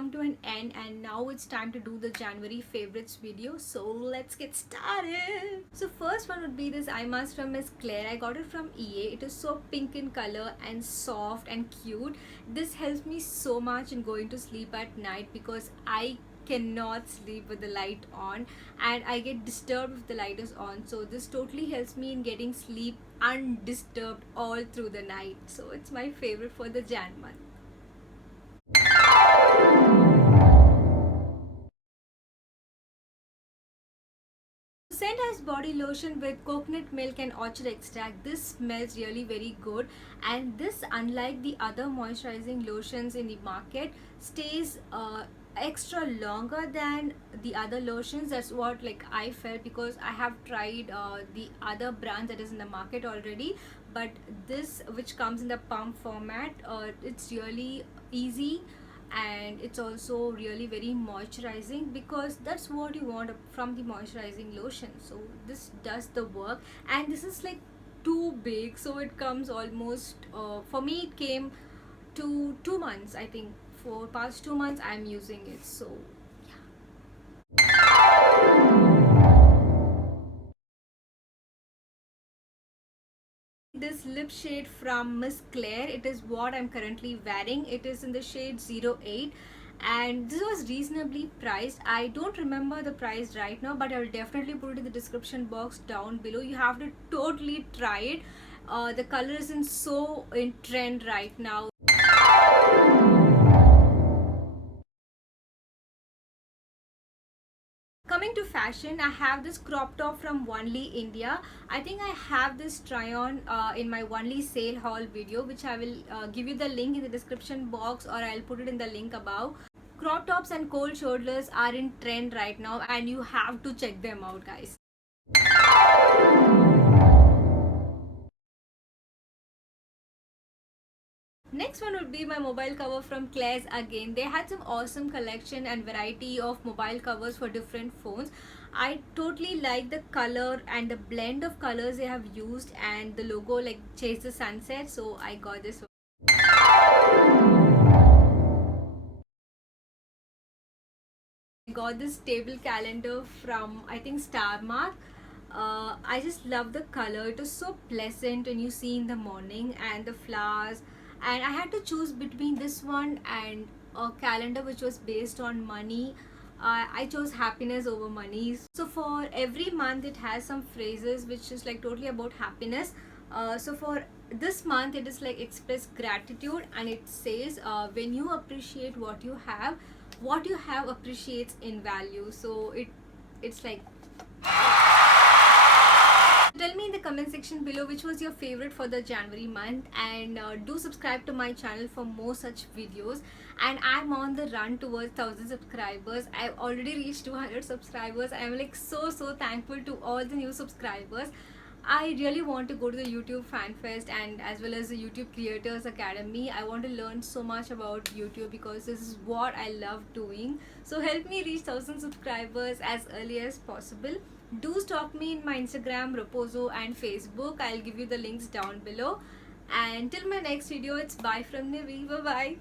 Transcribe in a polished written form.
come to an end, and now it's time to do the January favorites video. So let's get started. So first one would be this eye mask from Miss Claire. I got it from EA. It is so pink in color and soft and cute. This helps me so much in going to sleep at night because I cannot sleep with the light on and I get disturbed if the light is on. So this totally helps me in getting sleep undisturbed all through the night. So it's my favorite for the Jan month. Scent has body lotion with coconut milk and orchid extract. This smells really very good, and this, unlike the other moisturizing lotions in the market, stays extra longer than the other lotions. That's what I felt, because I have tried the other brands that is in the market already, but this, which comes in the pump format, it's really easy and it's also really very moisturizing, because that's what you want from the moisturizing lotion. So this does the work, and this is too big, so it comes almost for me it came to 2 months. I think for past 2 months I'm using it. So this lip shade from Miss Claire, it is what I'm currently wearing. It is in the shade 08 and this was reasonably priced. I don't remember the price right now, but I will definitely put it in the description box down below. You have to totally try it. The color is so in trend right now. Coming to fashion, I have this crop top from Onely India. I think I have this try on in my Onely sale haul video, which I will give you the link in the description box, or I'll put it in the link above. Crop tops and cold shoulders are in trend right now and you have to check them out, guys. Next one would be my mobile cover from Claire's again. They had some awesome collection and variety of mobile covers for different phones. I totally like the color and the blend of colors they have used, and the logo Chase the Sunset, so I got this one. I got this table calendar from, I think, Star Mark. I just love the color. It is so pleasant when you see in the morning, and the flowers. And I had to choose between this one and a calendar which was based on money. I chose happiness over money. So for every month it has some phrases which is totally about happiness. So for this month it is express gratitude, and it says when you appreciate what you have appreciates in value. So it's tell me in the comment section below which was your favorite for the January month, and do subscribe to my channel for more such videos. And I'm on the run towards 1000 subscribers. I've already reached 200 subscribers. I'm so thankful to all the new subscribers. I really want to go to the YouTube Fan Fest and as well as the YouTube Creators Academy. I want to learn so much about YouTube because this is what I love doing. So help me reach 1000 subscribers as early as possible. Do stalk me in my Instagram, Raposo, and Facebook. I'll give you the links down below. And till my next video, it's bye from Nivi. Bye bye.